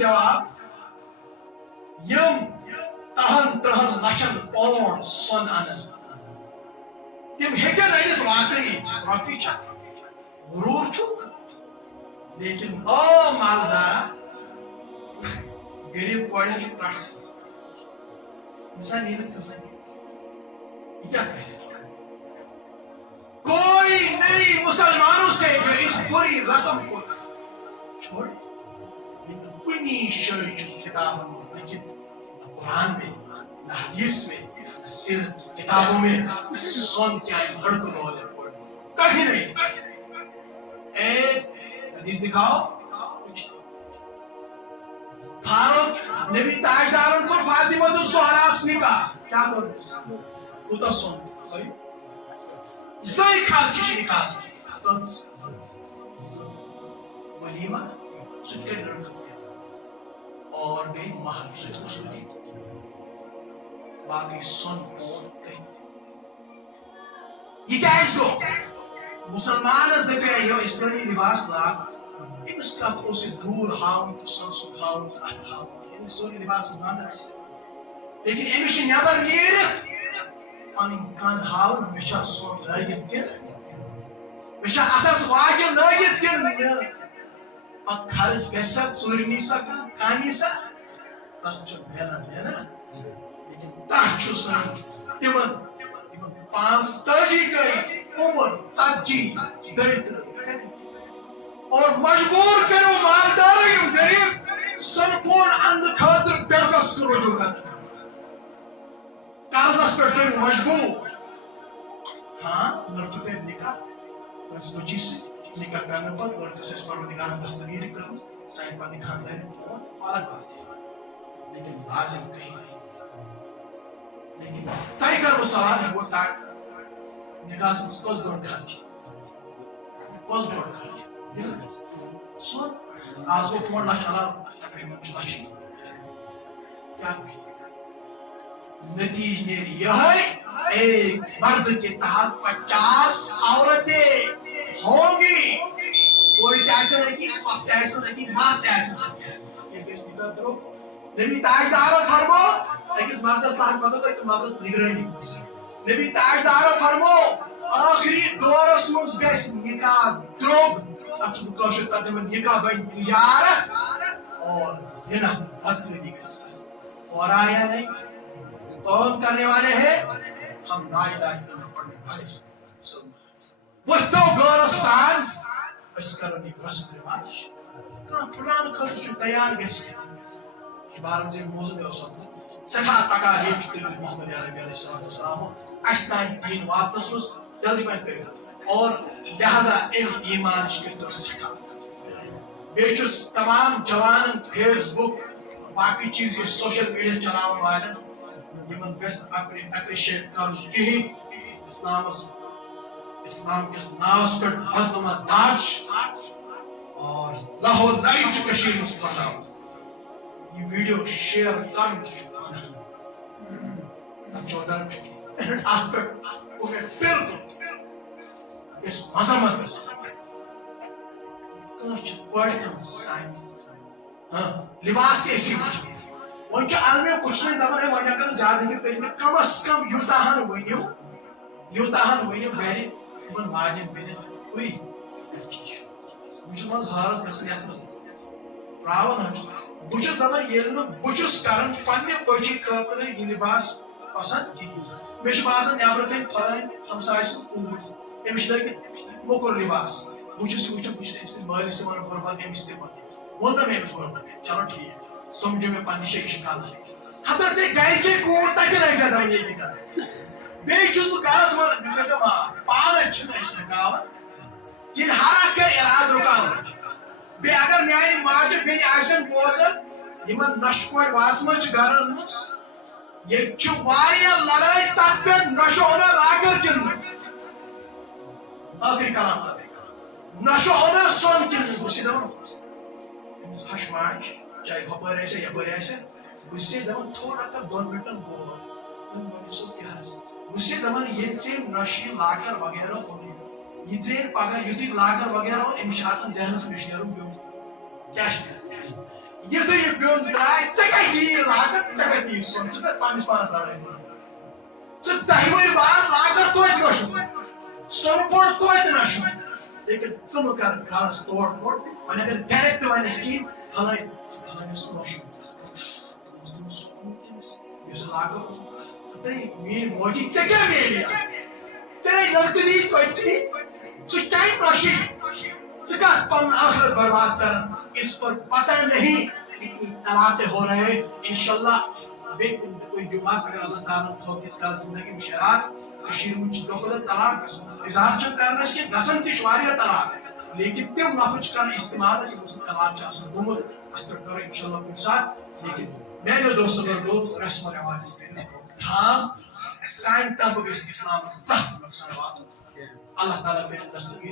جواب M 30 لچھن pound سون انن تم ہیکن رنت واقعی رۄپیہِ چھکھ غرور چھُکھ لیکن او مالدارا غریب کورِ چھِ ترس انسان یہ کیا کہے کوئی نہیں مسلمانوں سے جو اس بری رسم کو چھوڑے لیکن کنی شاید کتاب لکھت نہ قرآن میں نہ حدیث میں نہ سیرت کتابوں میں سن کیا لڑک لولے کہیں نہیں ایک حدیث دکھاؤ فاروق نبی تاجدارن کو فاطمہ الزہرا's نکاح کیا کرو کوتا سن زئی خالچ نکاح ولیمہ سن کے لڑکا اور گئی مہر سے وصولی باقی سن پون کہیں یہ کیا اس کو مسلمان از دپے یہ اسلامی لباس لاگ امس کت اس دور ہاؤن تو سن سن ہاؤن تو ات ہاؤن امس سوری لباس بند آس لیکن امس نیبر نیرت پن کن ہاؤن مچھا سون لگت دل مچھا اتس واجہ لگت دل پت خرچ گسا ژوٗرِنی سا کانی سا تس چھُ میلان لیکن تتھ چھُ سن تمن 35 گئی عمر 40 اور مجبور کرو مالدار غریب سن پون ان خاطر بینکس رجوع کرنے قرضس پہ گئی مجبور ہاں لڑکے کا نکاح کس بچی سے نکاح کرنے پت لڑکے سے پروردگار دستگیر کرن سائن پنہ خاندان پون الگ بات ہے لیکن لازم کہیں نہیں لیکن تھی کرو سوال وہ ٹاک نکاح سے کس گوڑ خرچ کس گوڑ خرچ سن آج وہ 5 لاکھ علاوہ تقریباً 6 لاکھ کیا نتیج نیری یہ ایک مرد کے تحت 50 عورتیں ہوں گی کوئی ایسا نہیں کہ وقت ایسا نہیں کہ ماست ایسا یہ کس نکاح درو نبی تاجدار فرمو ایک اس مردس تحت مدد ایک مردس نگرانی نبی تاجدار فرمو آخری دورس منز گیس نکاح دروگ کاشت تقریباً نکاح بین تجارت اور زنا بدکاری کے سست اور آیا نہیں کون کرنے والے ہیں ہم لا الہ الا اللہ پڑھنے والے ہیں وہ تو غور سان اس کرنی رسم رواج کہاں پران خرچ تیار گیس بارن سے موضوع میں اوسط سٹھا تقاریب تل محمد عربی علیہ السلام اشتائن دین واتنس مس جلدی پہن کرے اور لہذا ایمان کے تو سکھا بیچس تمام جوان فیس بک باقی چیز یہ سوشل میڈیا چلاون والن یمن بیسٹ اپریشیٹ کرن کہیں اسلام کس ناوس پر بدنما داج اور لاہو لائٹ کشیر مس پھٹاو یہ ویڈیو شیئر کرن چودھر آپ پر کوئی بالکل اس مذمت کر کچھ پڑھ کم سائن لباس سے اسی کچھ وہاں چا علمی کچھ نہیں دمر ہے وہاں اگر زیادہ بھی کریں کم از کم یوتاہن ہوئینیو بیری من ماجن بیری کوئی مجھے ماز حالت کسن یاتنا راون ہم بچس دمر یہ بچس کرن پنی بچی خاطر یہ لباس پسند کی میں باسان نیبر کن پھلائن ہمسائے سے امس لگت موکر لباس بچس وچن بچس امس مالس سے ون برباد امس تہ ون نا امس برباد چلو ٹھیک سمجھو میں پنہ شیخ شکال ہتا سے گھرچے کور تک لگ زیادہ یہ کر بیس غلط ون پانے نکاوان یہ ہر کر اراد رکاوان بی اگر میانہ ماجہ بین آسن بوزن یمن نشکوڑ واسمن گرن مز یہ لڑائی تک پہ نشو ہونا لاگر کن آخری کلام نشو ہونا سون کن بس دپان امس ہش ماج چاہے ہپر آسے یپر آسے بس دپان تھوڑا کر 2 منٹن بول صبح کیا بس دپان یہ نشی لاکر وغیرہ یہ ترین پگہ یتھ لاکر وغیرہ امس ذہنس نش نیرن بیون کیا یہ بیون درائے ژےٚ دی لاگت ژےٚ دی سون ژٕ پننس پانس لڑٲے ژٕ 10 ؤری بعد لاگت توتہِ نشو سون پوٹ توتہِ نشو لیکن ژٕ مہٕ کر گرس توڑ پھوڑ وۄنۍ اگر گرِکۍ تہِ ونٮ۪س کینٛہہ فلٲنِس نشو یُس لاگت میٲنۍ موجی ژےٚ کیٛاہ میلی ژےٚ لڑکہٕ دی توتہِ دی ژٕ کیٛازِ نشی ژٕ کتھ پنُن آخرت برباد کران اس پر پتہ نہیں کتنی طلاقیں ہو رہے ہیں انشاءاللہ بیٚیہِ کُنہِ تہِ کُنہِ جمعہس اگر اللہ تعالیٰ تھوٚو تیٖژ کال زندگی مشرات کٔشیٖرِ منٛز چھِ دۄہ کھۄتہٕ دۄہ طلاق گژھان اِظہار چھُنہٕ کرنس کینٛہہ گژھان تہِ چھِ واریاہ طلاق لیکن تِم نفر چھِ کران استعمال یِمو سۭتۍ طلاق چھُ آسان گوٚمُت اتھ پٮ۪ٹھ کرو انشاءاللہ کُنہِ ساتہٕ لیکن میانیو دوستو گوٚو رسم و رواج کرنہِ تھام سانہِ طرفہٕ گژھِ اسلامس زانٛہہ تہِ نۄقصان واتُن اللہ تعالیٰ کٔرِن دستگیٖر